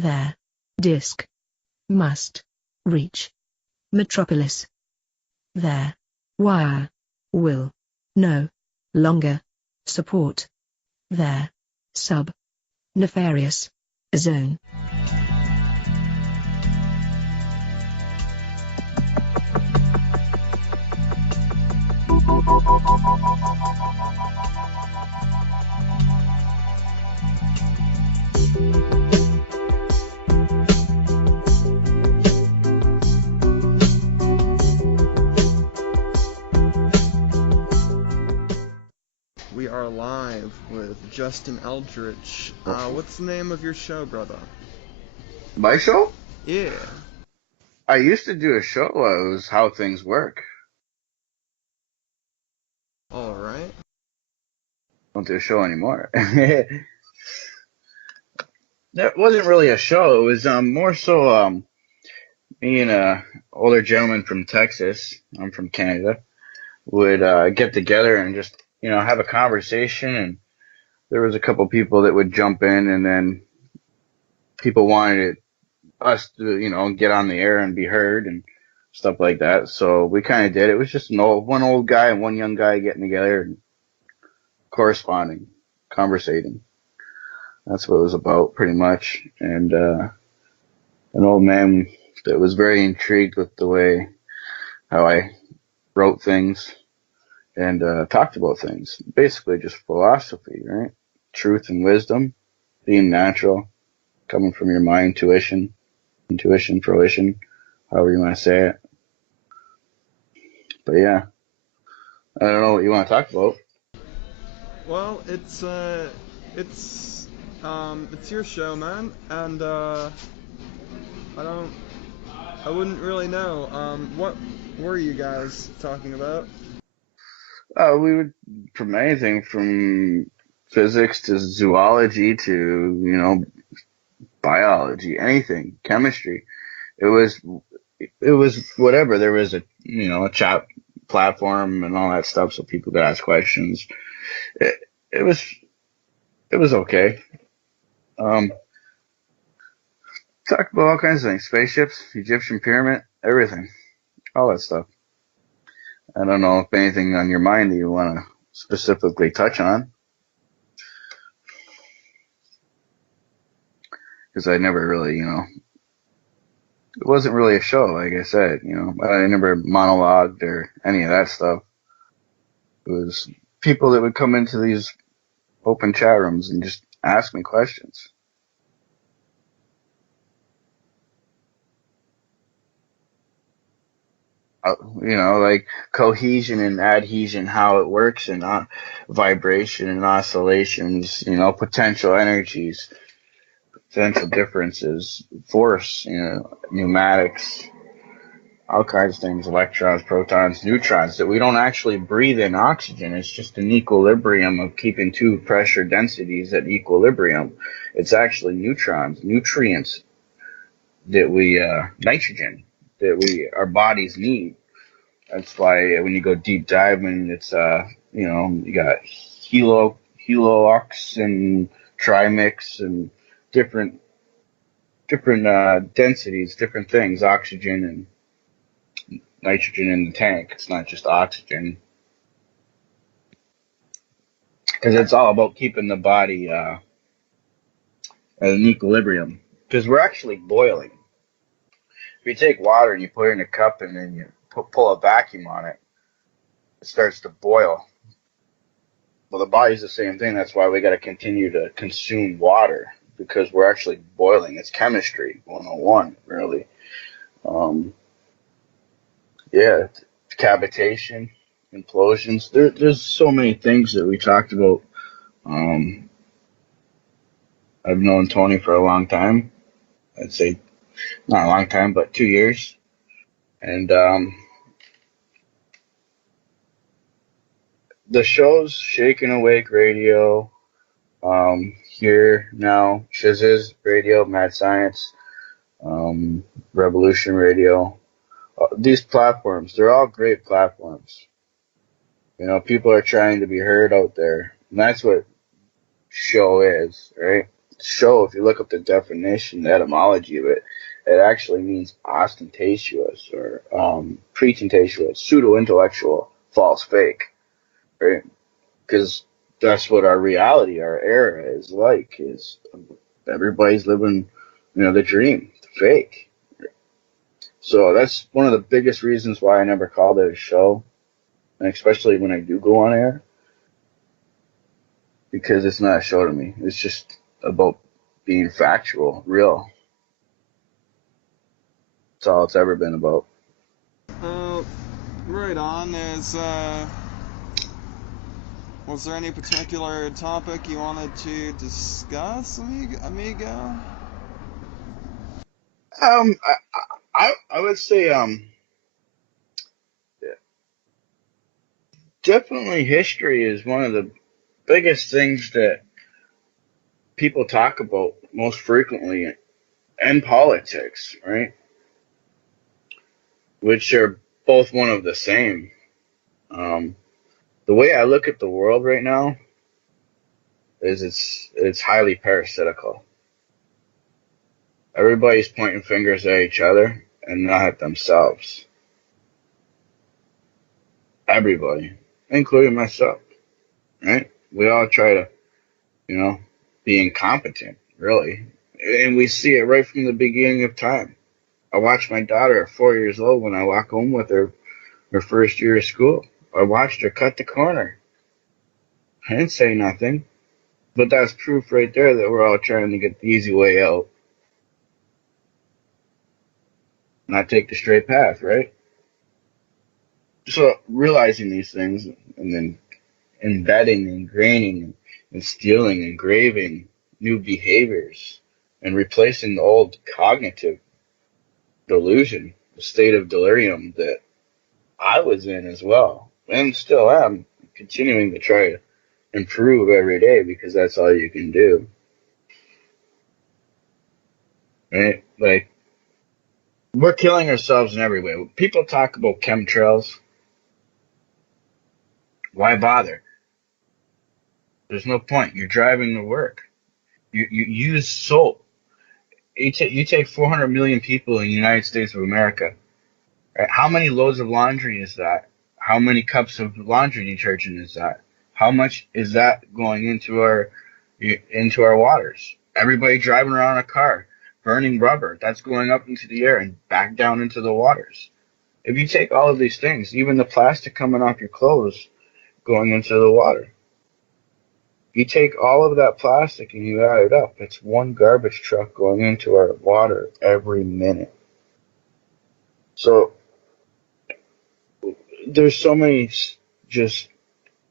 their disk must reach Metropolis. Their wire will no longer support their sub-nefarious zone. We are live with Justin Aldritch. What's the name of your show, brother? My show? Yeah. I used to do a show. It was How Things Work. All right. Don't do a show anymore. That wasn't really a show. It was more so me and a older gentleman from Texas. I'm from Canada. Would get together and just have a conversation. And there was a couple people that would jump in, and then people wanted us to get on the air and be heard and stuff like that. So we kind of did. It was just one old guy and one young guy getting together and corresponding, conversating. That's what it was about, pretty much. And an old man that was very intrigued with the way how I wrote things and talked about things. Basically just philosophy, right? Truth and wisdom, being natural, coming from your mind, intuition, fruition, however you want to say it. But yeah, I don't know what you want to talk about. Well, it's your show, man, and I wouldn't really know. What were you guys talking about? We would, from anything from physics to zoology to, biology, anything, chemistry. It was whatever. There was a chat platform and all that stuff, so people could ask questions. It was okay. Talk about all kinds of things: spaceships, Egyptian pyramid, everything, all that stuff. I don't know if anything on your mind that you want to specifically touch on, because I never really, it wasn't really a show, like I said, I never monologued or any of that stuff. It was people that would come into these open chat rooms and just ask me questions. Like cohesion and adhesion, how it works, and vibration and oscillations, potential energies, potential differences, force, pneumatics, all kinds of things, electrons, protons, neutrons, that we don't actually breathe in oxygen. It's just an equilibrium of keeping two pressure densities at equilibrium. It's actually neutrons, nutrients that nitrogen, that our bodies need. That's why when you go deep diving, it's, you got heliox and trimix and different densities, different things, oxygen and nitrogen in the tank. It's not just oxygen, because it's all about keeping the body at an equilibrium, because we're actually boiling. If you take water and you put it in a cup and then you pull a vacuum on it, it starts to boil. Well, the body's the same thing. That's why we got to continue to consume water, because we're actually boiling. It's chemistry 101, really. Yeah, cavitation, implosions. There's so many things that we talked about. I've known Tony for a long time. I'd say not a long time, but 2 years. And the shows, Shake and Awake Radio, Here Now, Shizz's Radio, Mad Science, Revolution Radio. These platforms, they're all great platforms. People are trying to be heard out there. And that's what show is, right? show, if you look up the definition, the etymology of it, it actually means ostentatious or pretentious, pseudo-intellectual, false, fake, right? Because that's what our reality, our era is like, is everybody's living, the dream, the fake. So that's one of the biggest reasons why I never called it a show, and especially when I do go on air, because it's not a show to me. It's just about being factual, real. That's all it's ever been about. Right on. Was there any particular topic you wanted to discuss, amigo? I would say definitely history is one of the biggest things that people talk about most frequently, and politics, right? Which are both one of the same. The way I look at the world right now is it's highly parasitical. Everybody's pointing fingers at each other and not at themselves. Everybody, including myself, right? We all try to, be incompetent, really. And we see it right from the beginning of time. I watched my daughter at 4 years old when I walk home with her first year of school. I watched her cut the corner. I didn't say nothing. But that's proof right there that we're all trying to get the easy way out. Not take the straight path, right? So realizing these things and then embedding, ingraining, instilling, engraving new behaviors and replacing the old cognitive delusion, the state of delirium that I was in as well, and still am, continuing to try to improve every day because that's all you can do. Right? Like, we're killing ourselves in every way. People talk about chemtrails. Why bother? There's no point. You're driving to work. You use soap. You take 400 million people in the United States of America. Right? How many loads of laundry is that? How many cups of laundry detergent is that? How much is that going into our waters? Everybody driving around a car, burning rubber, that's going up into the air and back down into the waters. If you take all of these things, even the plastic coming off your clothes going into the water, you take all of that plastic and you add it up, it's one garbage truck going into our water every minute. So there's so many just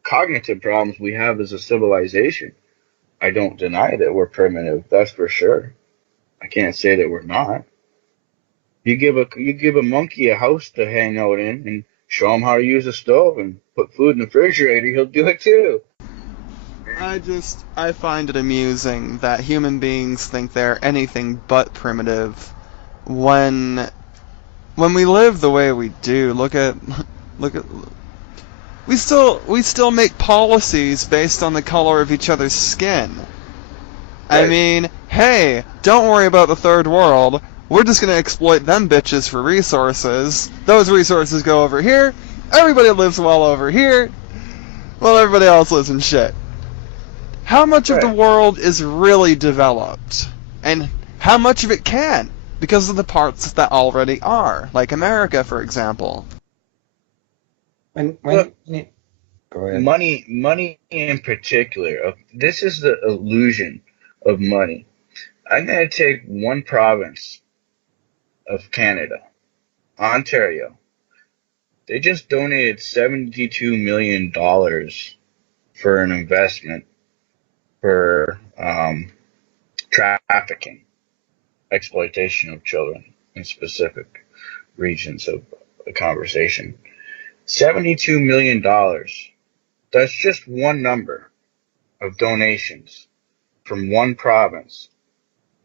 cognitive problems we have as a civilization. I don't deny that we're primitive, that's for sure. I can't say that we're not. You give a monkey a house to hang out in and show him how to use a stove and put food in the refrigerator, he'll do it too. I find it amusing that human beings think they're anything but primitive when we live the way we do. Look at we still make policies based on the color of each other's skin. I mean, hey, don't worry about the third world. We're just gonna exploit them bitches for resources. Those resources go over here. Everybody lives well over here. While everybody else lives in shit. How much of the world is really developed? And how much of it can? Because of the parts that already are. Like America, for example. Go ahead. Money in particular. This is the illusion of money. I'm going to take one province of Canada, Ontario. They just donated $72 million for an investment for trafficking, exploitation of children in specific regions of the conversation. $72 million. That's just one number of donations from one province.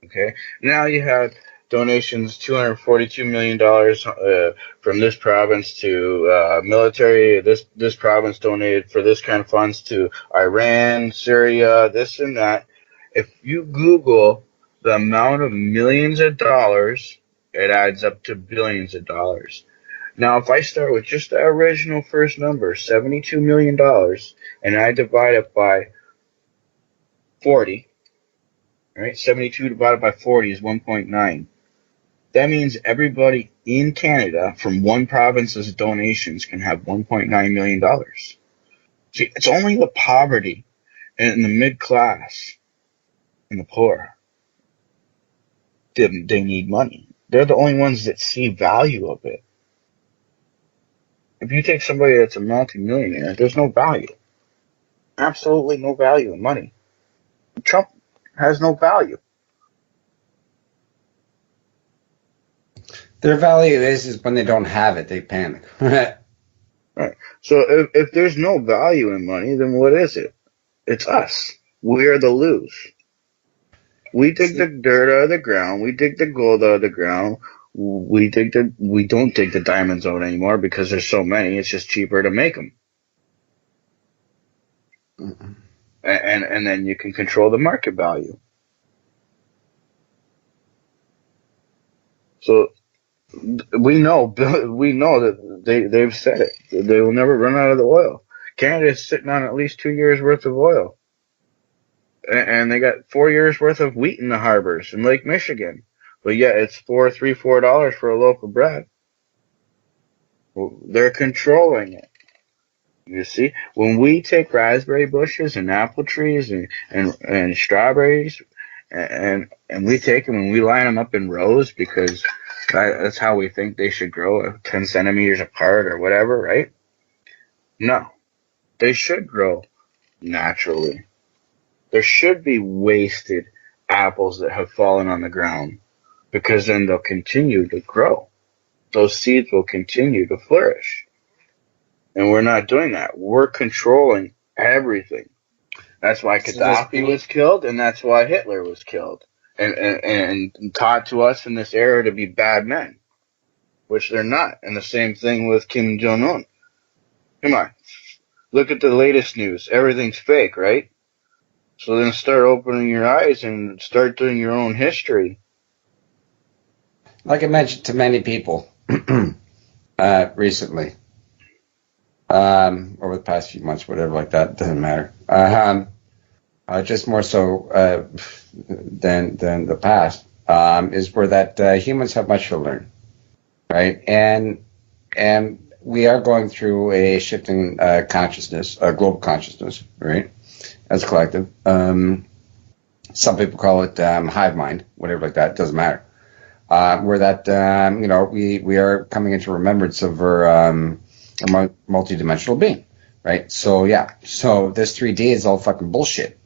Okay. Now you have donations, $242 million from this province to military. This province donated for this kind of funds to Iran, Syria, this and that. If you Google the amount of millions of dollars, it adds up to billions of dollars. Now, if I start with just the original first number, $72 million, and I divide it by 40, right? 72 divided by 40 is 1.9. That means everybody in Canada from one province's donations can have $1.9 million. See, it's only the poverty and the mid class and the poor that they need money. They're the only ones that see value of it. If you take somebody that's a multi-millionaire, there's no value. Absolutely no value in money. Trump has no value. Their value is when they don't have it, they panic. Right. So if there's no value in money, then what is it? It's us. We're the lose. We dig the dirt out of the ground. We dig the gold out of the ground. We don't dig the diamonds out anymore because there's so many. It's just cheaper to make them. And then you can control the market value. So we know that they've said it. They will never run out of the oil. Canada is sitting on at least 2 years worth of oil. And they got 4 years worth of wheat in the harbors in Lake Michigan. But yeah, it's $4 for a loaf of bread. Well, they're controlling it. You see, when we take raspberry bushes and apple trees and strawberries, and we take them and we line them up in rows because that's how we think they should grow, 10 centimeters apart or whatever, right? No, they should grow naturally. There should be wasted apples that have fallen on the ground because then they'll continue to grow. Those seeds will continue to flourish. And we're not doing that. We're controlling everything. That's why Gaddafi was killed, and that's why Hitler was killed. And taught to us in this era to be bad men, which they're not. And the same thing with Kim Jong-un. Come on. Look at the latest news. Everything's fake, right? So then start opening your eyes and start doing your own history. Like I mentioned to many people recently, over the past few months, whatever like that, doesn't matter. Just more so than the past, is where that humans have much to learn, right? And we are going through a shifting consciousness, global consciousness, right? As a collective. Some people call it hive mind, whatever like that, doesn't matter. Where that, we are coming into remembrance of our multidimensional being, right? So, yeah. So this 3D is all fucking bullshit,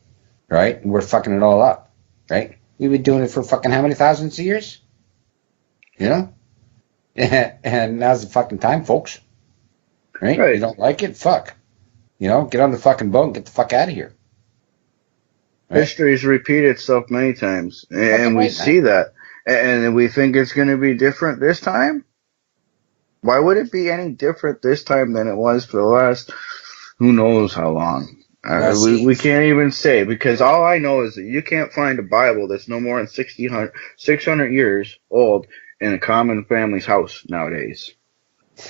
right? We're fucking it all up, right? We've been doing it for fucking how many thousands of years? You know? And now's the fucking time, folks. Right? You don't like it? Fuck. You know, get on the fucking boat and get the fuck out of here. Right? History's repeated itself many times, and we see that. And we think it's going to be different this time? Why would it be any different this time than it was for the last who knows how long? We can't even say, because all I know is that you can't find a Bible that's no more than 600 years old in a common family's house nowadays.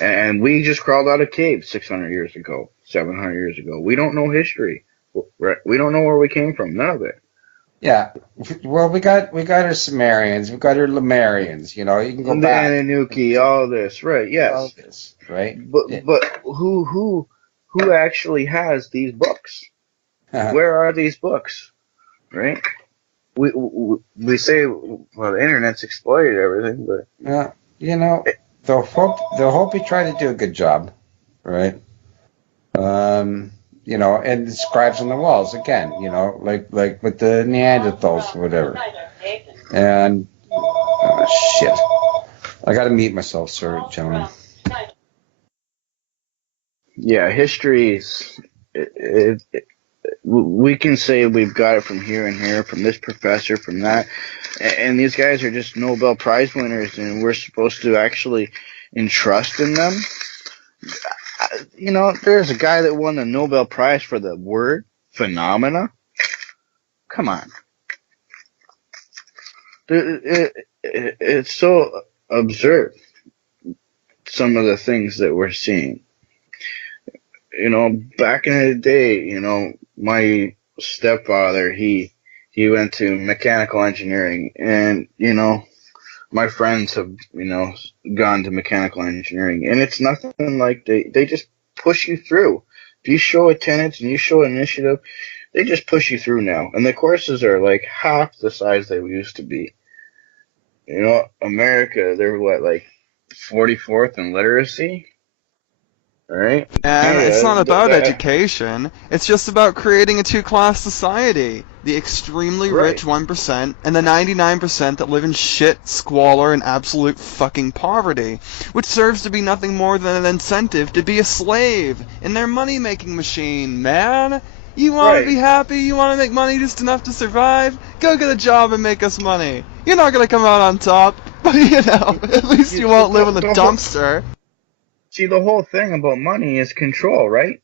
And we just crawled out of caves 600 years ago, 700 years ago. We don't know history. We don't know where we came from. None of it. Yeah, well, we got our Sumerians, we got our Lemurians. You know, you can go and back. The Anunnaki, all this, right? Yes, all this, right? But who actually has these books? Where are these books? Right? We say, well, the internet's exploited everything, but yeah, you know, they'll hope you try to do a good job, right? You know, and the scribes on the walls again, you know, like with the Neanderthals or whatever. And shit, I got to mute myself, sir, gentlemen. Yeah, history's. We can say we've got it from here and here, from this professor, from that, and these guys are just Nobel Prize winners, and we're supposed to actually entrust in them. You know, there's a guy that won the Nobel Prize for the word phenomena. Come on. It's so absurd, some of the things that we're seeing. Back in the day, my stepfather, he went to mechanical engineering, and, my friends have, gone to mechanical engineering, and it's nothing like they just push you through. If you show attendance and you show initiative, they just push you through now. And the courses are like half the size they used to be. America, they're what, like 44th in literacy? Right? And it's Canada, not about education. It's just about creating a two-class society. The extremely rich right. 1% and the 99% that live in shit, squalor, and absolute fucking poverty, which serves to be nothing more than an incentive to be a slave in their money-making machine, man. You want to be Right. happy? You want to make money just enough to survive? Go get a job and make us money. You're not going to come out on top, but at least you won't live in the dumpster. See, the whole thing about money is control, right?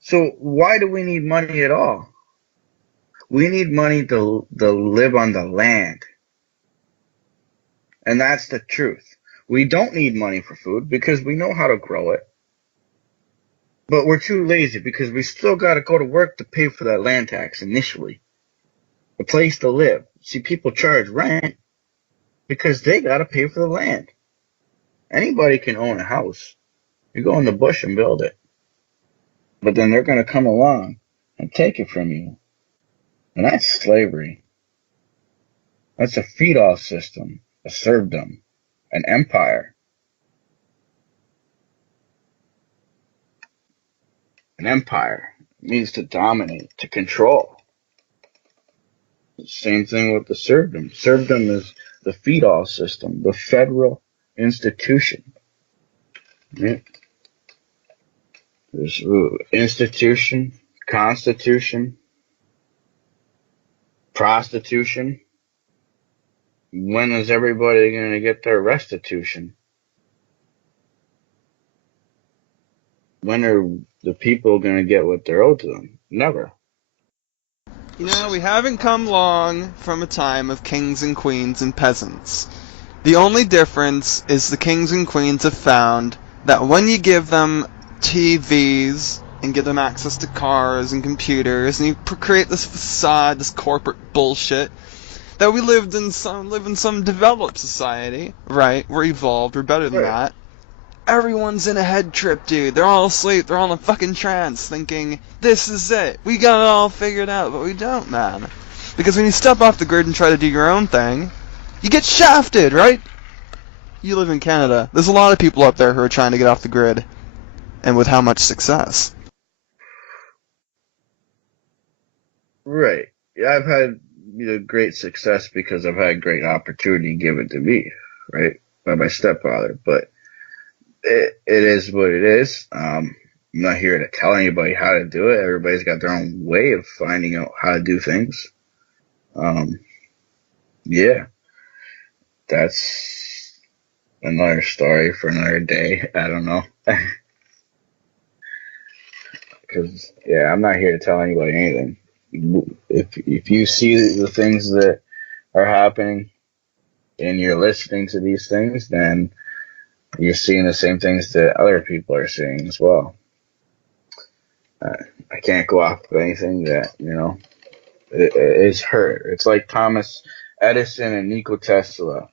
So why do we need money at all? We need money to live on the land. And that's the truth. We don't need money for food because we know how to grow it. But we're too lazy because we still got to go to work to pay for that land tax initially. A place to live. See, people charge rent because they got to pay for the land. Anybody can own a house. You go in the bush and build it. But then they're going to come along and take it from you. And that's slavery. That's a feed-off system, a serfdom, an empire. An empire means to dominate, to control. Same thing with the serfdom. Serfdom is the feed-off system, the federal institution. Right? There's institution, constitution, prostitution. When is everybody going to get their restitution? When are the people going to get what they're owed to them? Never. We haven't come long from a time of kings and queens and peasants. The only difference is the kings and queens have found that when you give them TVs and give them access to cars and computers, and you create this facade, this corporate bullshit, that we live in some developed society, right? We're evolved, we're better than that. Everyone's in a head trip, dude. They're all asleep, they're all in a fucking trance, thinking, this is it. We got it all figured out, but we don't, man. Because when you step off the grid and try to do your own thing, you get shafted, right? You live in Canada. There's a lot of people up there who are trying to get off the grid. And with how much success? Right. Yeah, I've had great success because I've had great opportunity given to me, right, by my stepfather. But it is what it is. I'm not here to tell anybody how to do it. Everybody's got their own way of finding out how to do things. Yeah, that's another story for another day. I don't know. Because, yeah, I'm not here to tell anybody anything. If you see the things that are happening and you're listening to these things, then you're seeing the same things that other people are seeing as well. I can't go off of anything that, is hurt. It's like Thomas Edison and Nikola Tesla.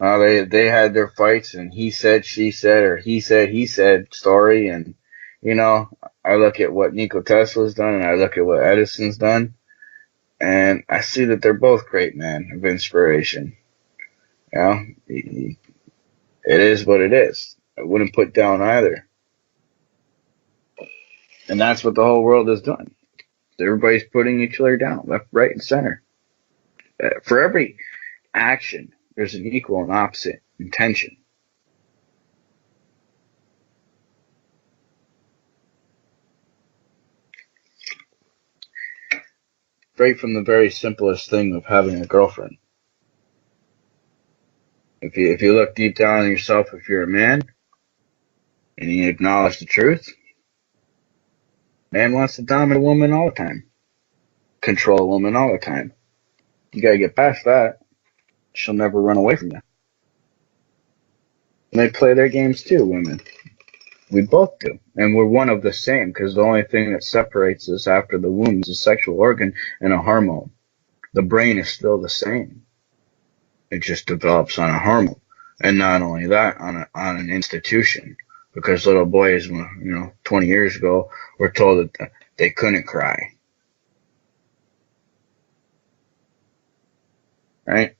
They had their fights, and he said, she said, or he said story, and, I look at what Nikola Tesla's done, and I look at what Edison's done, and I see that they're both great men of inspiration. It is what it is. I wouldn't put down either. And that's what the whole world is doing. Everybody's putting each other down, left, right, and center. For every action, there's an equal and opposite intention. Right from the very simplest thing of having a girlfriend. If you look deep down on yourself, if you're a man, and you acknowledge the truth, man wants to dominate a woman all the time. Control a woman all the time. You gotta get past that. She'll never run away from you. And they play their games too, women. We both do. And we're one of the same, because the only thing that separates us after the womb is a sexual organ and a hormone. The brain is still the same. It just develops on a hormone. And not only that, on an institution. Because little boys, 20 years ago, were told that they couldn't cry. Right?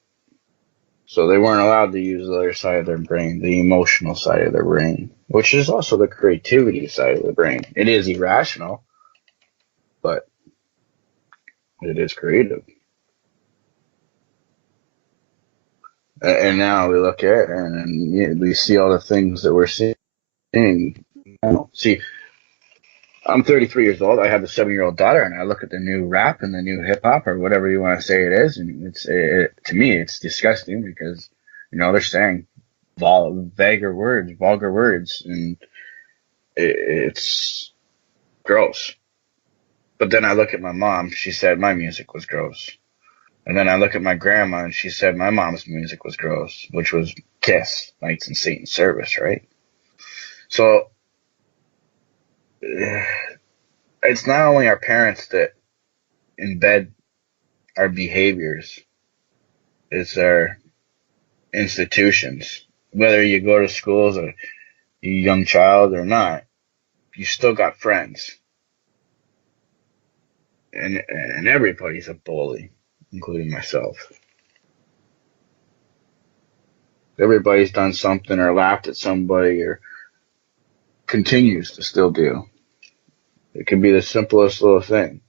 So they weren't allowed to use the other side of their brain, the emotional side of their brain, which is also the creativity side of the brain. It is irrational, but it is creative. And now we look at it and we see all the things that we're seeing. See, I'm 33 years old. I have a 7-year-old daughter, and I look at the new rap and the new hip hop, or whatever you want to say it is, and to me, it's disgusting because, they're saying vulgar words, and it's gross. But then I look at my mom. She said my music was gross. And then I look at my grandma, and she said my mom's music was gross, which was Kiss, Knights in Satan's Service, right? So it's not only our parents that embed our behaviors, it's our institutions. Whether you go to schools or you're a young child or not, you still got friends. And everybody's a bully, including myself. Everybody's done something or laughed at somebody or continues to still do. It can be the simplest little thing.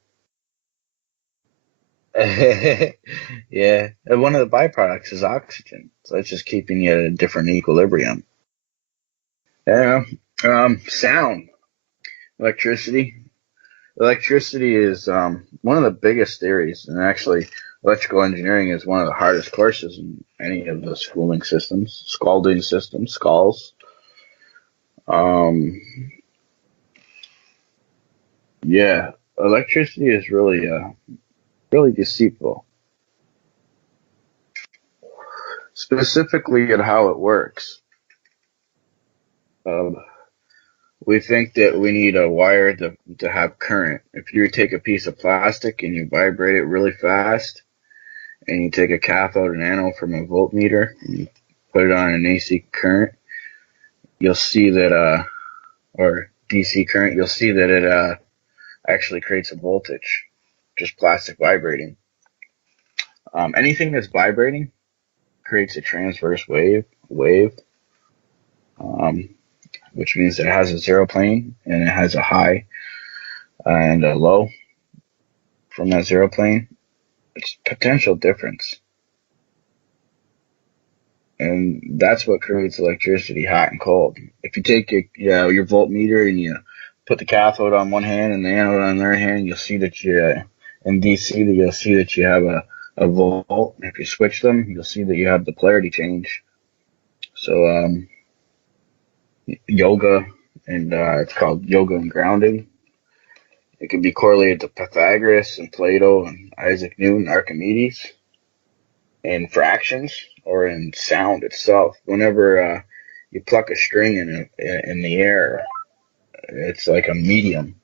Yeah. And one of the byproducts is oxygen. So it's just keeping you at a different equilibrium. Yeah. Sound. Electricity. Electricity is one of the biggest theories, and actually electrical engineering is one of the hardest courses in any of the schooling systems, scalding systems, schools. Yeah, electricity is really deceitful. Specifically at how it works. We think that we need a wire to have current. If you take a piece of plastic and you vibrate it really fast, and you take a cathode and anode from a voltmeter and you put it on an AC current, you'll see that, or DC current, you'll see that it actually creates a voltage, just plastic vibrating. Anything that's vibrating creates a transverse wave, which means it has a zero plane and it has a high and a low from that zero plane. It's potential difference. And that's what creates electricity, hot and cold. If you take your voltmeter and you put the cathode on one hand and the anode on the other hand, you'll see that in DC, you'll see that you have a volt. If you switch them, you'll see that you have the polarity change. So yoga, and it's called yoga and grounding. It can be correlated to Pythagoras and Plato and Isaac Newton, Archimedes, in fractions or in sound itself. Whenever you pluck a string in the air, it's like a medium.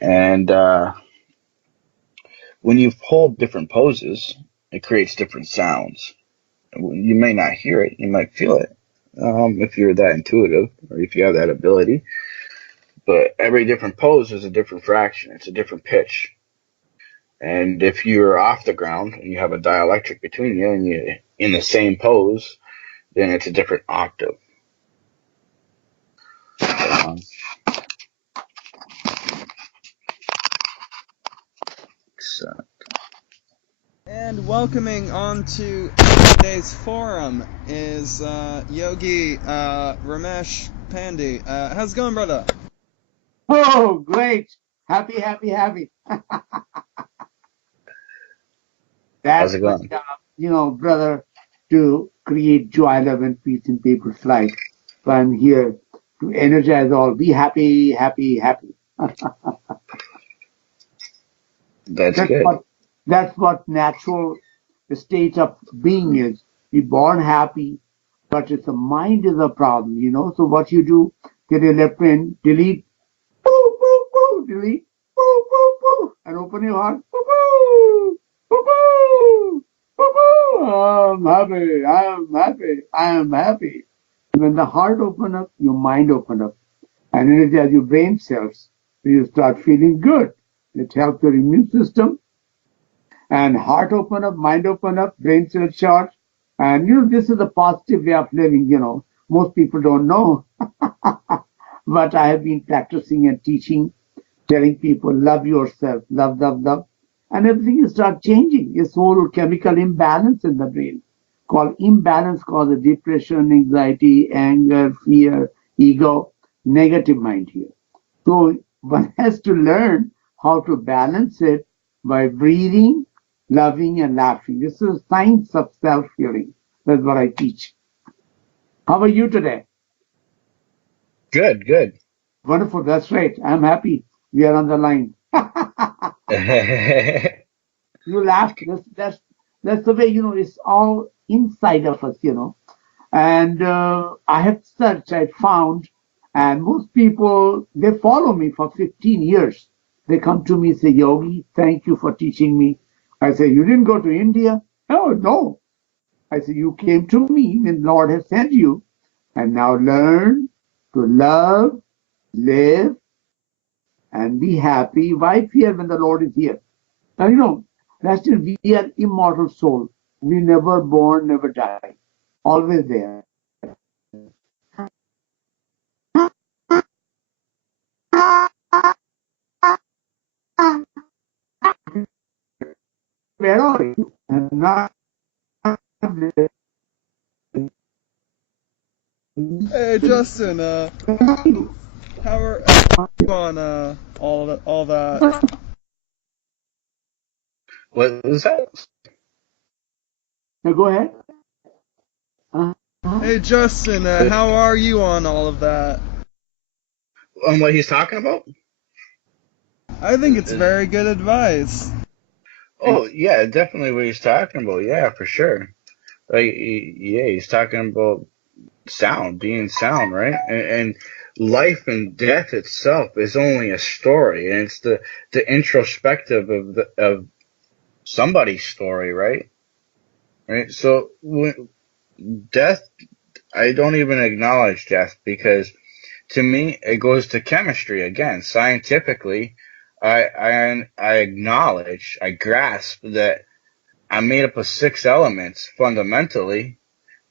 And when you hold different poses, it creates different sounds. You may not hear it, you might feel it, if you're that intuitive or if you have that ability. But every different pose is a different fraction. It's a different pitch. And if you're off the ground and you have a dielectric between you and you're in the same pose, then it's a different octave. And welcoming onto today's forum is Yogi Ramesh Pandey. How's it going, brother? Oh, great. Happy. How's That's it my going? job, brother, to create joy, love, and peace in people's life. So I'm here to energize all. Be happy. That's That's good. That's what natural state of being is. Be born happy, but it's the mind is a problem, you know. So what you do, get your left hand, delete, boo, boo, boo, delete, boo, boo, boo, and open your heart, boo, boo, boo, boo, boo, boo. I'm happy, I'm happy, I'm happy. When the heart open up, your mind open up, and energize your brain cells. So you start feeling good. It helps your immune system and heart open up, mind open up, brain cell charge. And you know, this is a positive way of living, you know. Most people don't know. But I have been practicing and teaching, telling people, love yourself, love, love, love. And everything will start changing. This whole chemical imbalance in the brain called imbalance causes depression, anxiety, anger, fear, ego, negative mind here. So one has to learn how to balance it by breathing, loving, and laughing. This is science of self-healing. That's what I teach. How are you today? Good, good. Wonderful. That's right. I'm happy. We are on the line. You laughed. That's the way, you know, it's all inside of us, you know. And I have searched, I found, and most people, they follow me for 15 years. They come to me and say, Yogi, thank you for teaching me. I say, you didn't go to India? Oh, no. I say, you came to me when Lord has sent you. And now learn to love, live, and be happy. Why fear when the Lord is here? Now, you know, that's it. We are immortal soul. We never born, never die. Always there. Where are you? I'm not Hey Justin, how are you on all that? What was that? Now go ahead. Uh, Hey Justin, how are you on all of that? On what he's talking about? I think it's very good advice. Oh, yeah, definitely what he's talking about. Yeah, for sure. Like, yeah, he's talking about sound, being sound, right? And life and death itself is only a story, and it's the introspective of somebody's story, right? Right. So when death, I don't even acknowledge death because to me it goes to chemistry again. Scientifically, I acknowledge, I grasp that I'm made up of six elements fundamentally,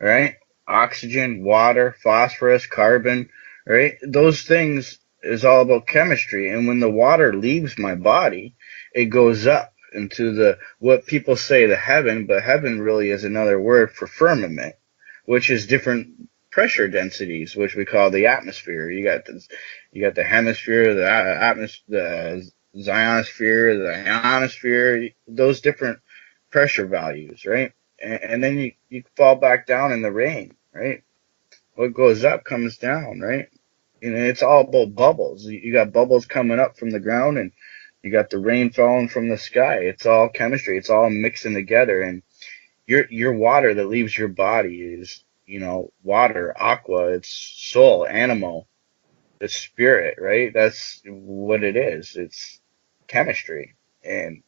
right? Oxygen, water, phosphorus, carbon, right? Those things is all about chemistry. And when the water leaves my body, it goes up into the what people say the heaven, but heaven really is another word for firmament, which is different pressure densities, which we call the atmosphere. You got the hemisphere, the atmosphere, the ionosphere, the ionosphere, those different pressure values, right? And then you fall back down in the rain, right? What goes up comes down, right? And it's all about bubbles. You got bubbles coming up from the ground, and you got the rain falling from the sky. It's all chemistry. It's all mixing together, and your water that leaves your body is, water, aqua. It's soul, animal, it's spirit, right? That's what it is. It's chemistry, and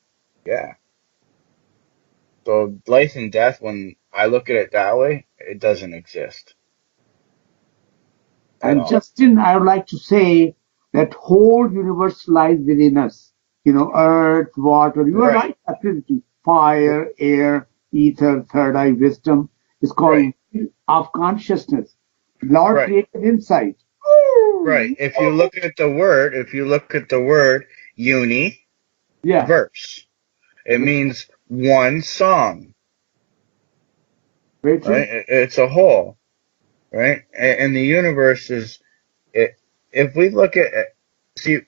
yeah. So life and death, when I look at it that way, it doesn't exist at and all. Justin, I would like to say that whole universe lies within us. You know, earth, water. You are Right, right. Absolutely. Fire, air, ether, third eye, wisdom is called right, of consciousness. Lord right, created inside. right. If you look at the word universe, Yeah. it means one song, Very right? true. It's a whole, right? And the universe is, it, if we look at, see,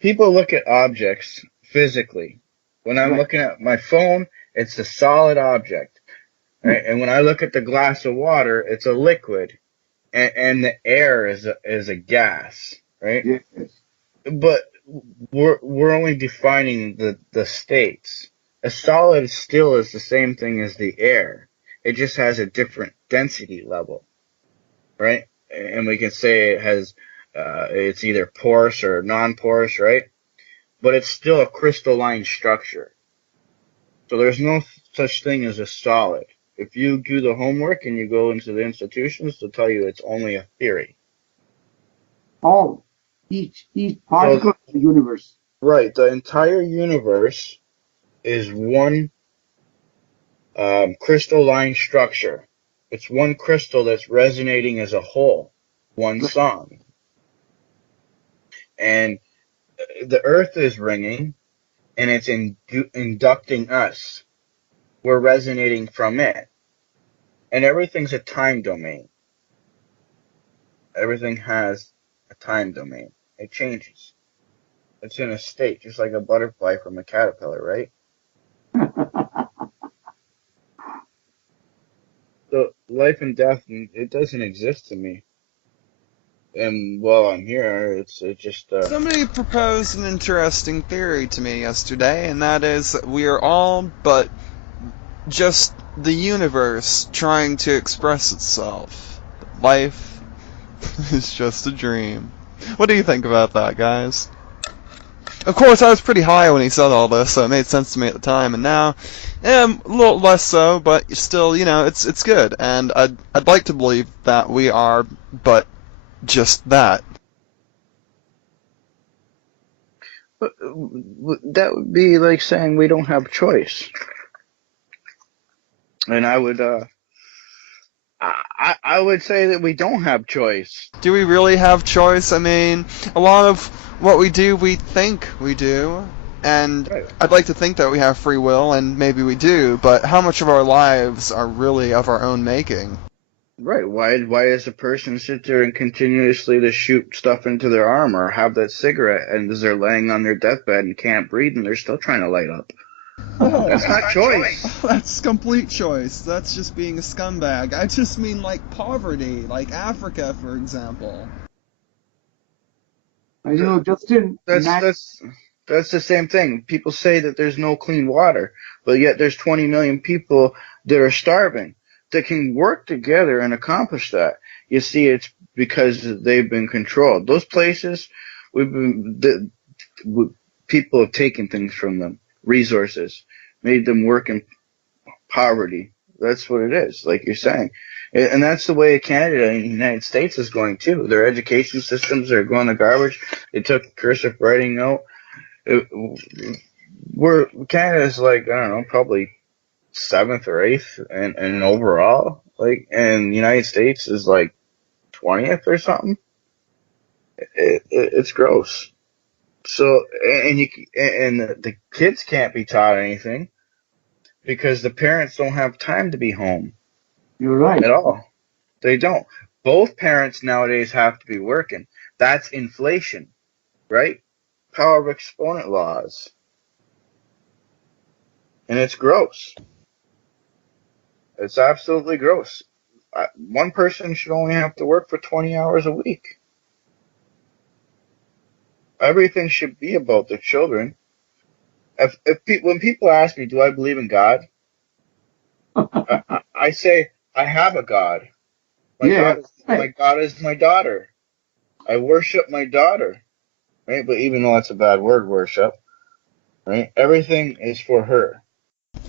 people look at objects physically. When I'm Right. looking at my phone, it's a solid object, right? And when I look at the glass of water, it's a liquid, and the air is a gas, right? Yes. But we're only defining the states. A solid still is the same thing as the air. It just has a different density level, right? And we can say it has, it's either porous or non-porous, right? But it's still a crystalline structure. So there's no such thing as a solid. If you do the homework and you go into the institutions, they'll tell you it's only a theory. Oh, each particle of the universe. Right, the entire universe is one crystalline structure. It's one crystal that's resonating as a whole, one song. And the earth is ringing, and it's inducting us. We're resonating from it. And everything's a time domain. Everything has a time domain. It changes. It's in a state, just like a butterfly from a caterpillar, right? So life and death, it doesn't exist to me. And while I'm here, it's just... Somebody proposed an interesting theory to me yesterday, and that is that we are all but just the universe trying to express itself. Life is just a dream. What do you think about that, guys? Of course, I was pretty high when he said all this, so it made sense to me at the time, and now, a little less so, but still, it's good, and I'd like to believe that we are but just that. But that would be like saying we don't have choice. And I would say that we don't have choice. Do we really have choice? I mean, a lot of what we do, we think we do, and Right. I'd like to think that we have free will, and maybe we do, but how much of our lives are really of our own making? Right. Why does a person sit there and continuously to shoot stuff into their arm or have that cigarette and as they're laying on their deathbed and can't breathe and they're still trying to light up? Oh, That's not choice. that's complete choice. That's just being a scumbag. I just mean like poverty, like Africa, for example. Justin, That's the same thing. People say that there's no clean water, but yet there's 20 million people that are starving that can work together and accomplish that. You see, it's because they've been controlled. Those places, people have taken things from them, resources, made them work in poverty. That's what it is, like you're saying. And that's the way Canada and the United States is going too. Their education systems are going to garbage. They took cursive writing out. Canada's like, I don't know, probably 7th or 8th and overall, like, and the United States is like 20th or something. It's gross. So, and the kids can't be taught anything because the parents don't have time to be home. you're right. At all. They don't. Both parents nowadays have to be working. That's inflation, right? Power of exponent laws. And it's gross. It's absolutely gross. One person should only have to work for 20 hours a week. Everything should be about the children. When people ask me, do I believe in God? I say, I have a God. My God is my daughter. I worship my daughter, right? But even though that's a bad word, worship, right? Everything is for her,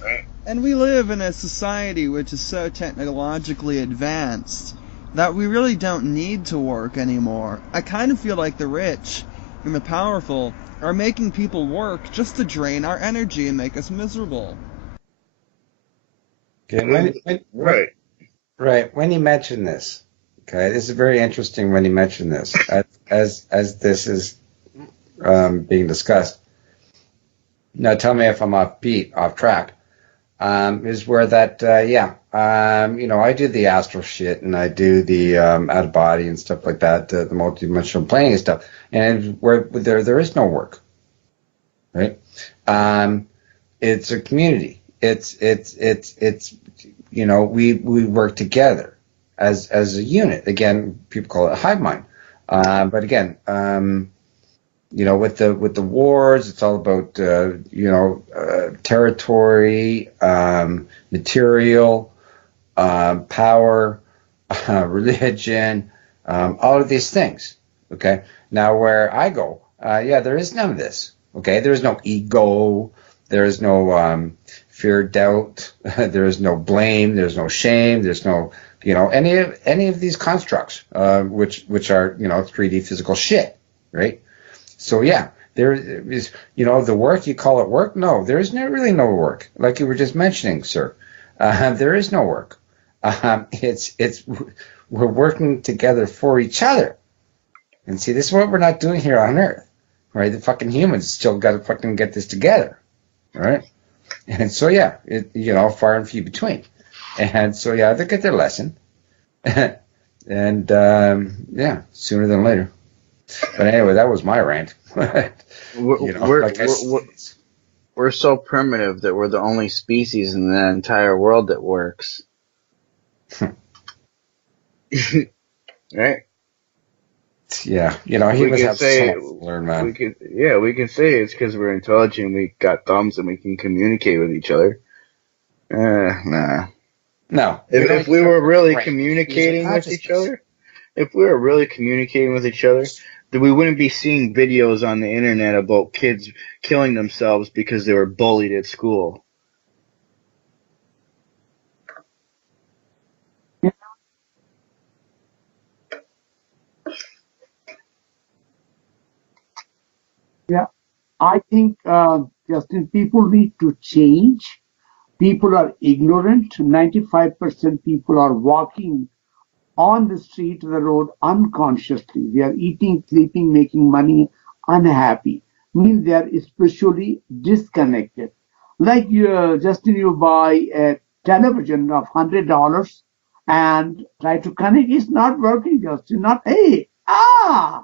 right? And we live in a society which is so technologically advanced that we really don't need to work anymore. I kind of feel like the rich and the powerful are making people work just to drain our energy and make us miserable. Okay, right. When you mention this, okay, this is very interesting when you mention this, as this is being discussed. Now, tell me if I'm off track. Is where that, I do the astral shit and I do the out of body and stuff like that, the multidimensional planning and stuff, and where there is no work, right? It's a community. It's we work together as a unit. Again, people call it hive mind, but again, with the wars, it's all about territory, material, power, religion, all of these things. Okay. Now, where I go, there is none of this. Okay. There is no ego. There is no fear, doubt. There is no blame. There's no shame. There's no any of these constructs, which are 3D physical shit, right? So yeah, there is the work, you call it work? No, there is really no work, like you were just mentioning, sir. There is no work. It's we're working together for each other. And see, this is what we're not doing here on Earth, right? The fucking humans still got to fucking get this together, right? And so yeah, far and few between. And so yeah, they get their lesson, and sooner than later. But anyway, that was my rant. We're so primitive that we're the only species in the entire world that works. Right? Yeah, humans have so much to learn, man. We can say it's because we're intelligent, we got thumbs, and we can communicate with each other. Nah. No. If we were really communicating with each other, then we wouldn't be seeing videos on the internet about kids killing themselves because they were bullied at school. Yeah, I think, Justin, people need to change. People are ignorant. 95% people are walking on the street, the road unconsciously. They are eating, sleeping, making money, unhappy. Means they are spiritually disconnected. Like Justin, you buy a television of $100 and try to connect. It's not working, Justin. Not, hey, I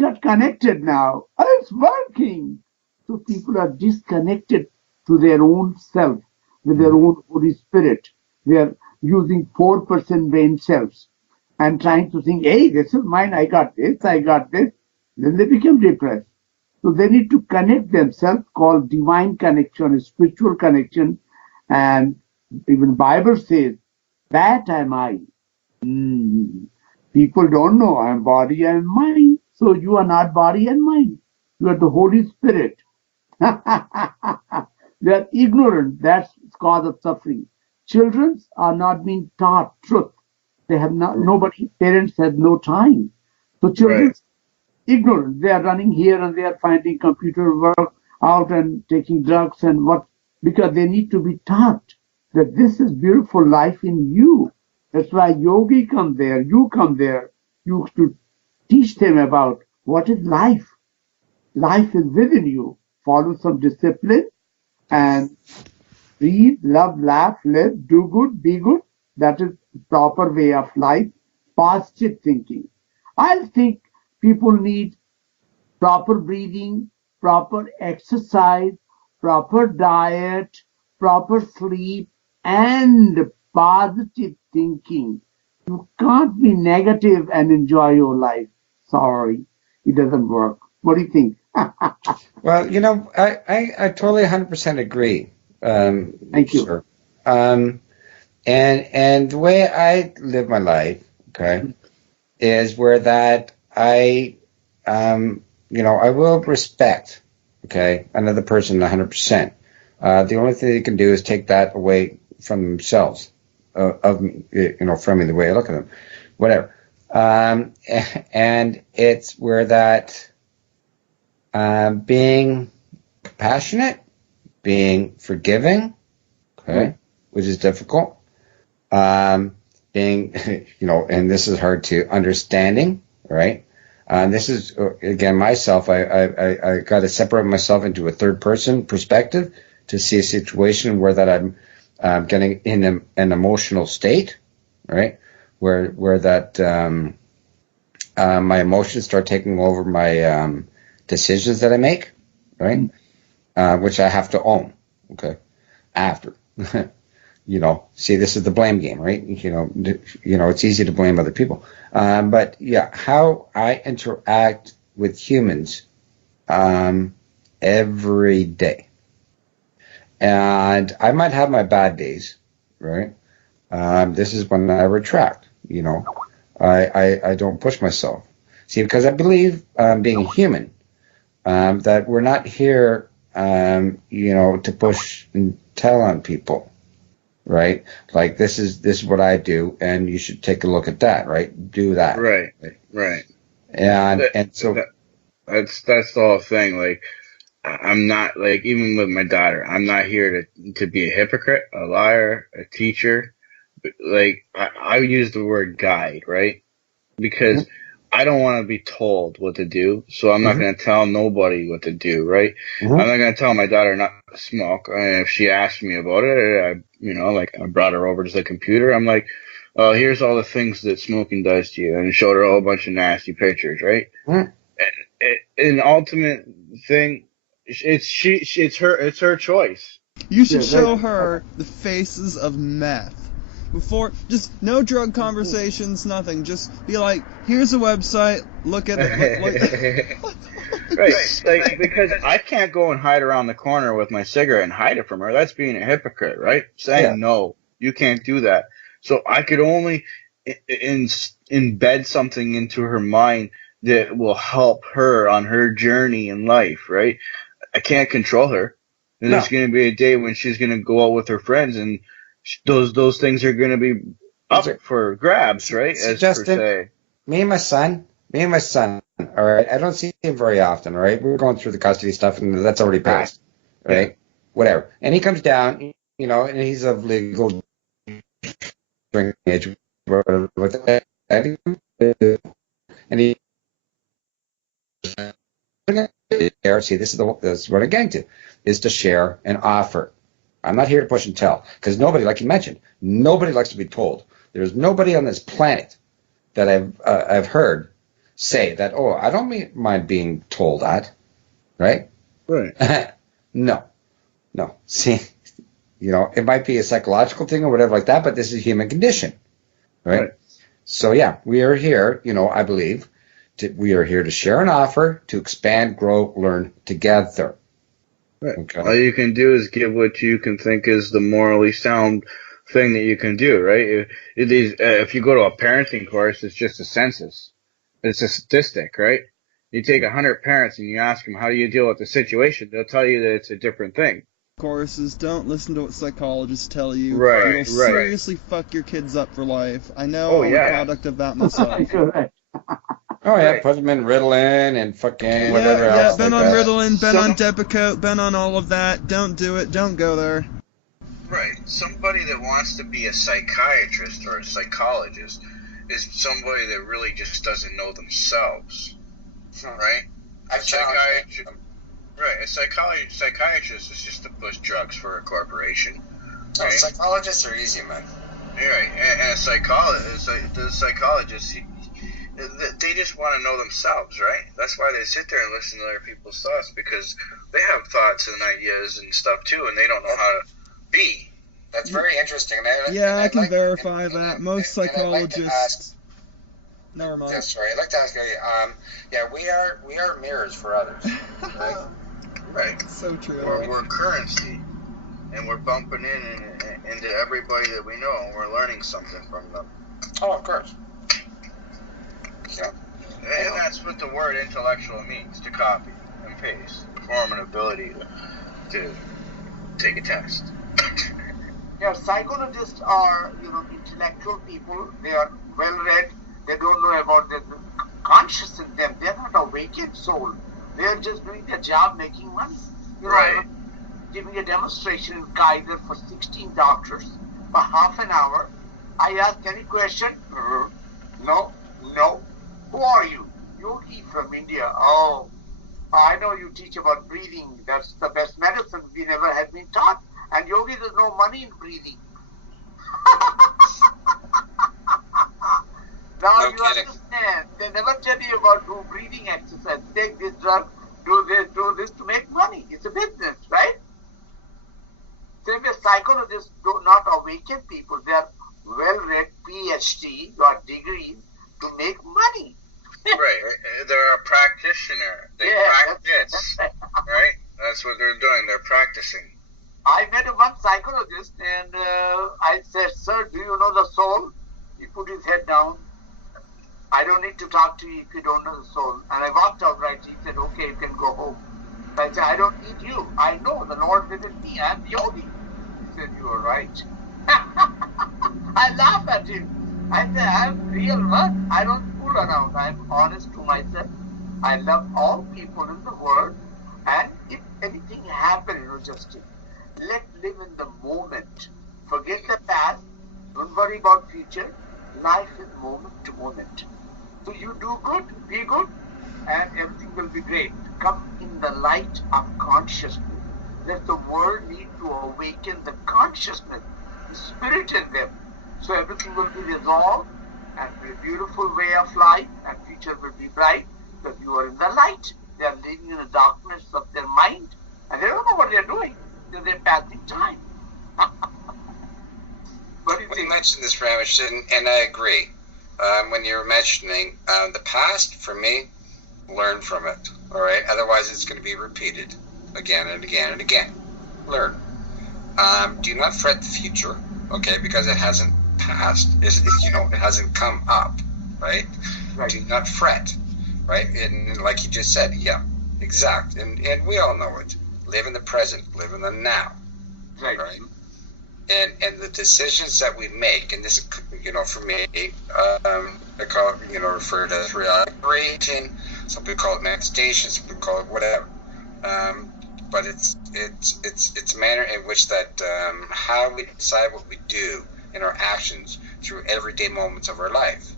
got connected now. It's working. So people are disconnected to their own self, with their own Holy Spirit. They are using 4% brain cells and trying to think, hey, this is mine, I got this. Then they become depressed. So they need to connect themselves, called divine connection, a spiritual connection. And even Bible says, that am I. People don't know I'm body and mind. So you are not body and mind. You are the Holy Spirit. They are ignorant. That's cause of suffering. Children are not being taught truth. They have nobody, parents have no time. So children ignorant. They are running here and they are finding computer work out and taking drugs and what, because they need to be taught that this is beautiful life in you. That's why yogi come there, you come there. You to teach them about what is life. Life is within you. Follow some discipline and read, love, laugh, live, do good, be good. That is proper way of life. Positive thinking. I think people need proper breathing, proper exercise, proper diet, proper sleep, and positive thinking. You can't be negative and enjoy your life. Sorry, it doesn't work. What do you think? Well, I totally 100% agree. Thank you. Sir. And the way I live my life, okay, is where that I will respect, okay, another person 100%. The only thing they can do is take that away from themselves, of me, from me, the way I look at them, whatever. And it's where that being compassionate, being forgiving, okay, which is difficult, being, and this is hard to understanding, right? This is, again, myself. I got to separate myself into a third person perspective to see a situation where that I'm getting in an emotional state, right? Where that my emotions start taking over my decisions that I make, right? Which I have to own, okay? After, see, this is the blame game, right? It's easy to blame other people. But yeah, how I interact with humans every day. And I might have my bad days, right? This is when I retract, I don't push myself. See, because I believe, being human, that we're not here, to push and tell on people, right? Like this is what I do, and you should take a look at that, right? Do that. Right. And so That's the whole thing. Like, I'm not, like, even with my daughter, I'm not here to be a hypocrite, a liar, a teacher. Like, I use the word guide, right? Because I don't want to be told what to do, so I'm not going to tell nobody what to do, right? I'm not going to tell my daughter not to smoke. And if she asks me about it, I brought her over to the computer. I'm like, oh, here's all the things that smoking does to you, and showed her a whole bunch of nasty pictures, right? An ultimate thing, it's her choice. You should show her the faces of meth. Before, just no drug conversations, nothing. Just be like, here's a website, look at it. Right, like, because I can't go and hide around the corner with my cigarette and hide it from her. That's being a hypocrite, right? Saying, no, you can't do that. So I could only embed something into her mind that will help her on her journey in life, right? I can't control her. And there's going to be a day when she's going to go out with her friends, and those things are going to be up for grabs, right? As per se. Me and my son, all right, I don't see him very often, all right? We're going through the custody stuff, and that's already passed, right? Whatever. And he comes down, and he's of legal drinking age, and he see, this is what I'm getting to, is to share and offer. I'm not here to push and tell, because nobody, like you mentioned, nobody likes to be told. There's nobody on this planet that I've heard say that, oh, I don't mind being told that, right? Right. No. See, it might be a psychological thing or whatever like that, but this is a human condition, right? So yeah, we are here, I believe, we are here to share and offer, to expand, grow, learn together. Right. Okay. All you can do is give what you can think is the morally sound thing that you can do, right? If you go to a parenting course, it's just a census. It's a statistic, right? You take 100 parents and you ask them, how do you deal with the situation? They'll tell you that it's a different thing. Courses, don't listen to what psychologists tell you. Right. It'll seriously fuck your kids up for life. I know I'm a product of that myself. Oh yeah, put them in Ritalin and fucking whatever else. Been on Ritalin, been on Depakote, been on all of that. Don't do it. Don't go there. Right. Somebody that wants to be a psychiatrist or a psychologist is somebody that really just doesn't know themselves. Right? A psychiatrist is just to push drugs for a corporation. Right? Psychologists are easy, man. Right. And a psychologist, they just want to know themselves, right? That's why they sit there and listen to other people's thoughts, because they have thoughts and ideas and stuff too, and they don't know how to be. That's very interesting. I can verify that. Most psychologists. Never mind. Yeah, sorry. I'd like to ask you. We are mirrors for others. Right. Right. So true. We're currency, and we're bumping into everybody that we know, and we're learning something from them. Oh, of course. Yeah. And that's what the word intellectual means, to copy and paste, form an ability to take a test. Yeah, psychologists are, intellectual people. They are well-read. They don't know about the conscious in them. They're not awakened soul. They're just doing their job, making money. Right. Giving a demonstration in Kaiser for 16 doctors for half an hour. I ask any question? No. Who are you? Yogi from India. Oh, I know you teach about breathing. That's the best medicine we never had been taught. And Yogi, there's no money in breathing. Now you understand. They never tell you about do breathing exercise. Take this drug, do this to make money. It's a business, right? Same way psychologists do not awaken people. They are well-read, PhD, got degrees to make money. Right. They're a practitioner. They practice. Right? That's what they're doing. They're practicing. I met one psychologist and I said, "Sir, do you know the soul?" He put his head down. "I don't need to talk to you if you don't know the soul." And I walked out right. He said, "Okay, you can go home." So I said, "I don't need you. I know the Lord within me. I'm the yogi." He said, "You are right." I laugh at him. I say, "I'm real one. I don't fool around. I'm honest to myself. I love all people in the world. And if anything happens, just live in the moment. Forget the past. Don't worry about future. Life is moment to moment. So you do good, be good, and everything will be great. Come in the light of consciousness. Let the world need to awaken the consciousness, the spirit in them. So everything will be resolved and be a beautiful way of life, and future will be bright because you are in the light. They are living in the darkness of their mind, and they don't know what they are doing. They're passing time." What do you When you think? mentioned this, Ramesh, and I agree. When you were mentioning the past, for me, learn from it. All right. Otherwise, it's going to be repeated again and again and again. Learn. Do not fret the future, okay, because it hasn't passed. It hasn't come up, right? Right. Do not fret, right? And like you just said, yeah, exact. And we all know it. Live in the present. Live in the now. Right. Right. And the decisions that we make, and this is, for me, I call it, refer to as creating. Some people call it manifestation. Some people call it whatever. But it's a manner in which that how we decide what we do in our actions through everyday moments of our life,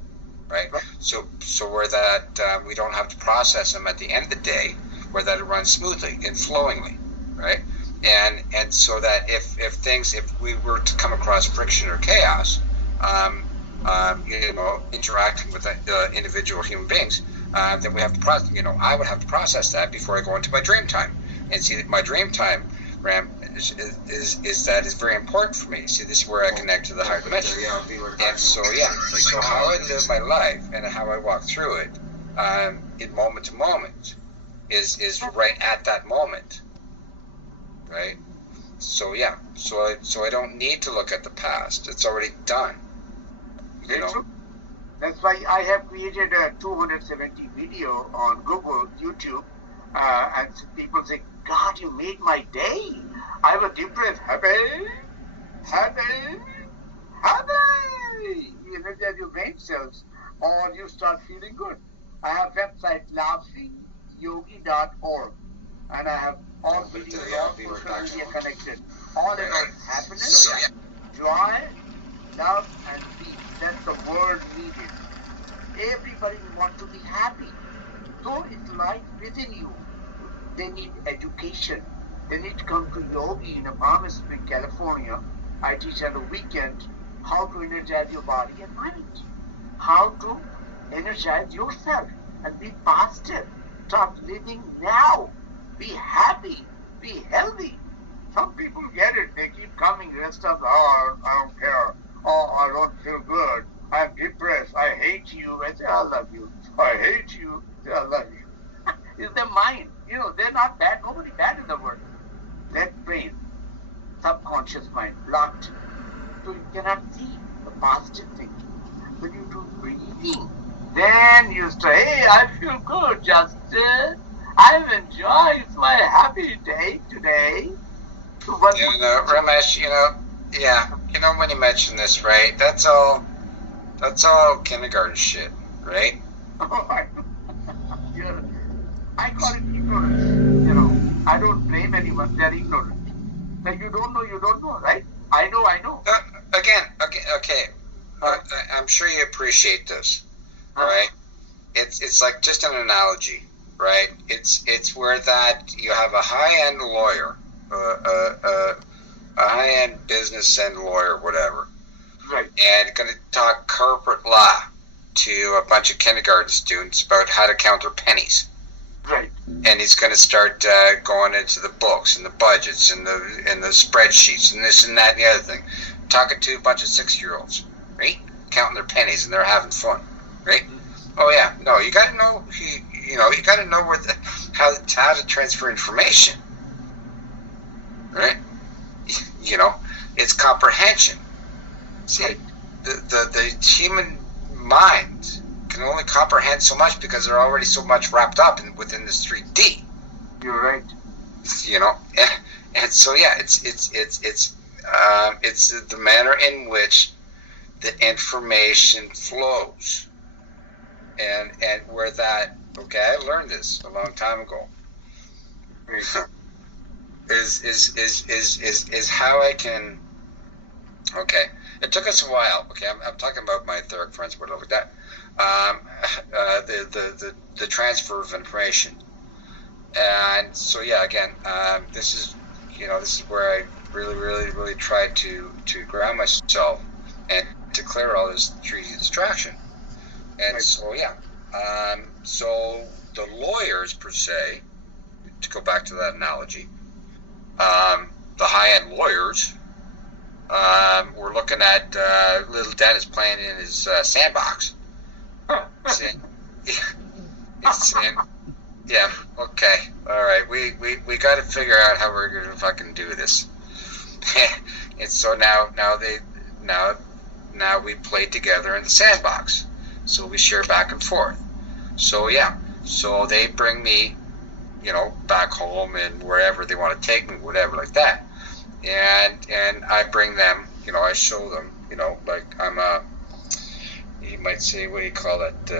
right? So where that we don't have to process them at the end of the day, where that it runs smoothly and flowingly, right? And so that if we were to come across friction or chaos, interacting with individual human beings, then we have to process. I would have to process that before I go into my dream time, and see that my dream time, Ram, is very important for me. See, this is where I connect to the higher dimension. And so how I live my life and how I walk through it, in moment to moment, is right at that moment. Right, so I don't need to look at the past. It's already done. True. That's why I have created a 270 video on Google, YouTube, and people say, "God, you made my day. I was depressed. Happy, happy, happy." You energize your brain cells, or you start feeling good. I have website laughingyogi.org, and I have all videos, all social media connected, all about happiness, joy, love, and peace. That's the world needed. Everybody wants to be happy. So it's life within you. They need education. They need to come to Yogi in a Palm Springs, California. I teach on the weekend how to energize your body and mind. How to energize yourself and be positive. Start living now. Be happy. Be healthy. Some people get it. They keep coming. Rest of, "Oh, I don't care. Oh, I don't feel good. I'm depressed. I hate you." I say, "I love you." "I hate you." I say, "I love you." It's their mind. They're not bad. Nobody bad in the world. That brain, subconscious mind, blocked. So you cannot see the positive thinking. When you do breathing, then you say, "Hey, I feel good, Justin. I'm enjoying. It's my happy day today." So what? Ramesh, when you mention this, right? That's all kindergarten shit, right? Oh, I call it ignorance. I don't blame anyone. They're ignorant. Like, you don't know, right? I know. Okay. I'm sure you appreciate this, right? It's like just an analogy, right? It's where that you have a high-end lawyer, a high-end business end lawyer, whatever, Right. and going to talk corporate law to a bunch of kindergarten students about how to count their pennies. Right. And he's going to start going into the books and the budgets and the spreadsheets and this and that and the other thing, talking to a bunch of 6-year-olds, right? Counting their pennies and they're having fun, right? Oh yeah, no, you got to know. You got to know how to transfer information, right? It's comprehension. See, the human mind can only comprehend so much because they're already so much wrapped up within this 3D. You're right. And so yeah, it's the manner in which the information flows, and where that, okay, I learned this a long time ago. is how I can. Okay, it took us a while. Okay, I'm talking about my etheric friends, whatever like that. The transfer of information, and so yeah, again, this is where I really tried to ground myself and to clear all this 3D distraction. And Right. so yeah, so the lawyers per se, to go back to that analogy, the high-end lawyers. We're looking at little Dennis playing in his sandbox. Saying, yeah, okay, all right, we got to figure out how we're gonna fucking do this. And so now we play together in the sandbox. So we share back and forth. So yeah, so they bring me, back home and wherever they want to take me, whatever like that. And I bring them, I show them, like I'm you might say, what do you call it,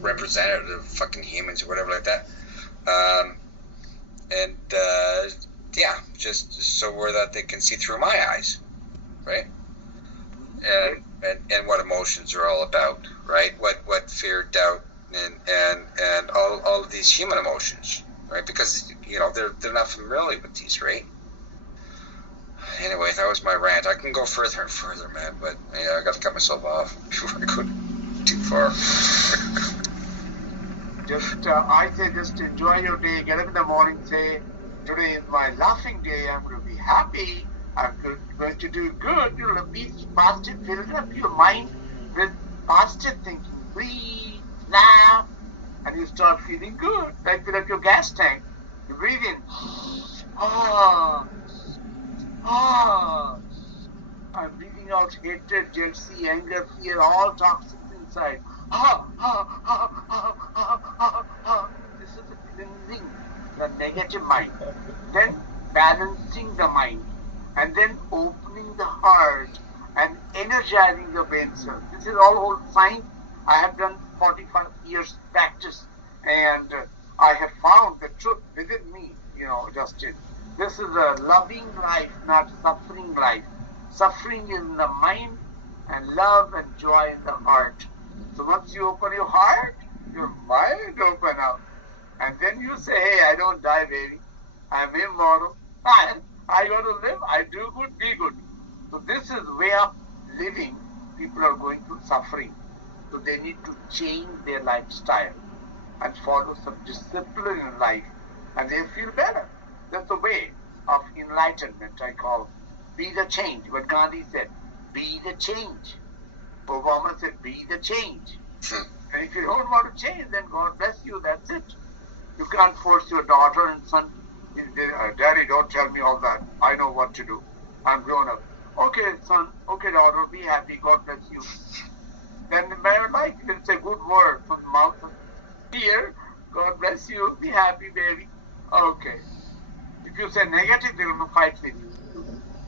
representative of fucking humans or whatever like that. Yeah, just so where that they can see through my eyes, right? And what emotions are all about, right? What fear, doubt, and all of these human emotions, right? Because they're not familiar with these, right? Anyway, that was my rant. I can go further and further, man, but yeah, I got to cut myself off before I go too far. I say just enjoy your day. Get up in the morning. Say, today is my laughing day. I'm going to be happy. I'm going to do good. You'll be positive. Fill up your mind with positive thinking. Breathe, laugh, and you start feeling good. Like fill up your gas tank. You breathe in. I'm breathing out hatred, jealousy, anger, fear, all toxins inside. This is the cleansing the negative mind. Then balancing the mind. And then opening the heart and energizing the brain cells. This is all whole science. I have done 45 years practice, and I have found the truth within me, Justin. This is a loving life, not suffering life. Suffering is in the mind, and love and joy in the heart. So once you open your heart, your mind open up. And then you say, hey, I don't die, baby. I'm immortal. I got to live. I do good, be good. So this is way of living. People are going through suffering. So they need to change their lifestyle and follow some discipline in life. And they feel better. That's the way of enlightenment, I call. Be the change. What Gandhi said, be the change. Obama said, be the change. And if you don't want to change, then God bless you. That's it. You can't force your daughter and son. Daddy, don't tell me all that. I know what to do. I'm grown up. Okay, son. Okay, daughter. Be happy. God bless you. Then the man like it's a good word from the mouth. Here, God bless you. Be happy, baby. Okay. If you say negative, they're going to fight with you.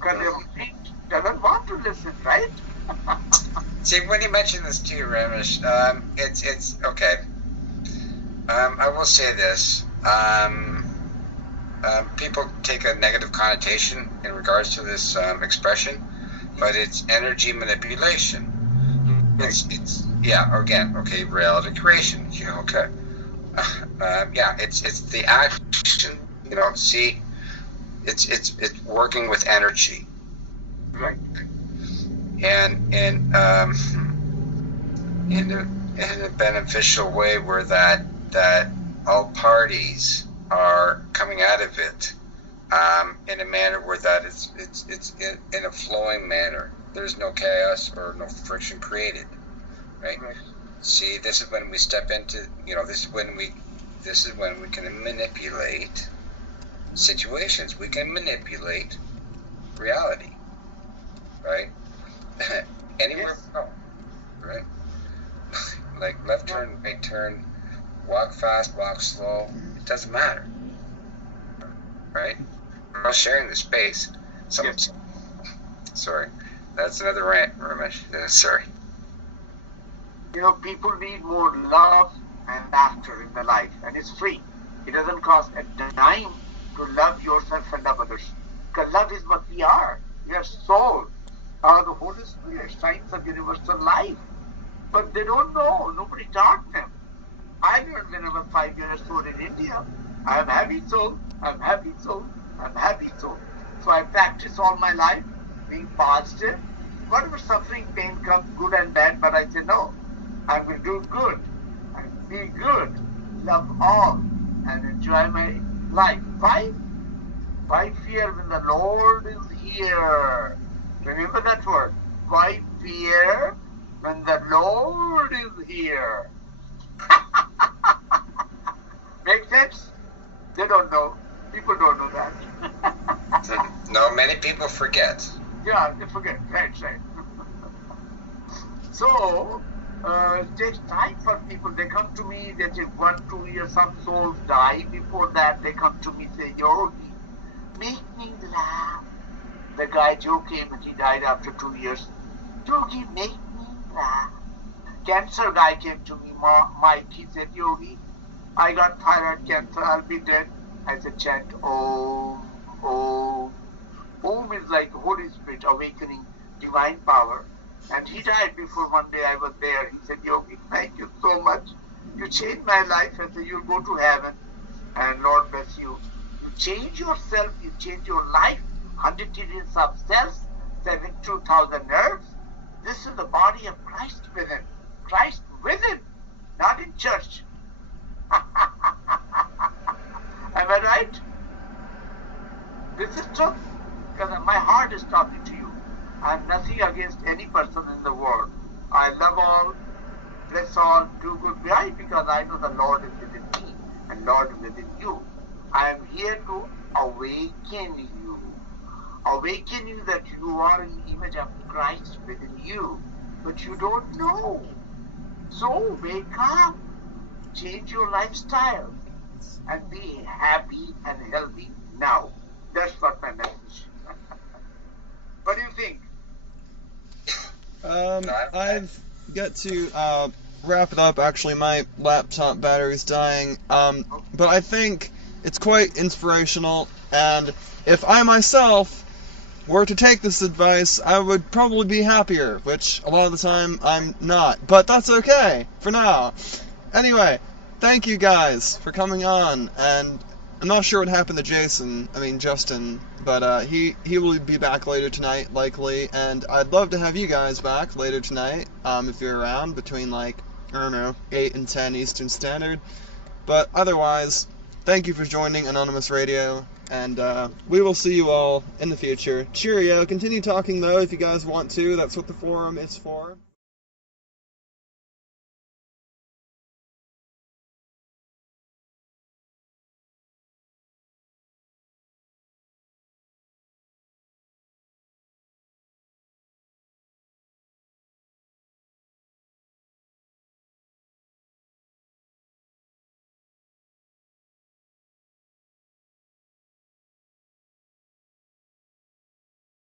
Because their mind doesn't want to listen, right? See, when you mention this too, Ramesh, it's okay. I will say this. People take a negative connotation in regards to this expression, but it's energy manipulation. It's again, okay, reality creation. Okay. It's the action. See, it's working with energy. Right. And in a beneficial way where that all parties are coming out of it in a manner where that it's in a flowing manner. There's no chaos or no friction created, right? See, this is when we step into, this is when we can manipulate situations. We can manipulate reality, right? Anywhere we go, right? Like left turn, right turn, walk fast, walk slow. It doesn't matter, right? We're all sharing the space. Sorry, that's another rant, Ramesh. Sorry. People need more love and laughter in their life, and it's free. It doesn't cost a dime to love yourself and love others. Because love is what we are. We are soul. Are the Holy Spirit, signs of universal life. But they don't know. Nobody taught them. I learned when I was 5 years old in India. I am happy soul. I'm happy soul. I'm happy soul. So I practice all my life being positive. Whatever suffering, pain comes, good and bad, but I say no. I will do good and be good, love all, and enjoy my life. Why fear when the Lord is here? Remember that word. Why fear when the Lord is here? Make sense? They don't know. People don't know that. No, many people forget. Yeah, they forget. Right. So, it takes time for people. They come to me, they take 1-2 years, some souls die. Before that, they come to me, say, Yogi, make me laugh. The guy Joe came and he died after 2 years. Yogi, make me laugh. Cancer guy came to me, Mike, he said, Yogi, I got thyroid cancer, I'll be dead. I said, chant Om, Om. Om is like Holy Spirit awakening divine power. And he died before one day I was there. He said, Yogi, thank you so much. You changed my life. I said, you'll go to heaven and Lord bless you. You change yourself, you change your life. 100 trillions of cells, 72,000 nerves. This is the body of Christ within. Christ within, not in church. Am I right? This is truth. Because my heart is talking to you. I am nothing against any person in the world. I love all, bless all, do good. Why? Because I know the Lord is within me and Lord is within you. I am here to awaken you. Awaken you that you are an image of Christ within you. But you don't know. So wake up. Change your lifestyle. And be happy and healthy now. That's what my message. What do you think? I've got to wrap it up. Actually, my laptop battery's dying. But I think it's quite inspirational, and if I myself were to take this advice, I would probably be happier, which a lot of the time I'm not. But that's okay for now. Anyway, thank you guys for coming on, and I'm not sure what happened to Justin, but he will be back later tonight, likely, and I'd love to have you guys back later tonight, if you're around, between, 8 and 10 Eastern Standard. But otherwise, thank you for joining Anonymous Radio, and we will see you all in the future. Cheerio. Continue talking, though, if you guys want to. That's what the forum is for.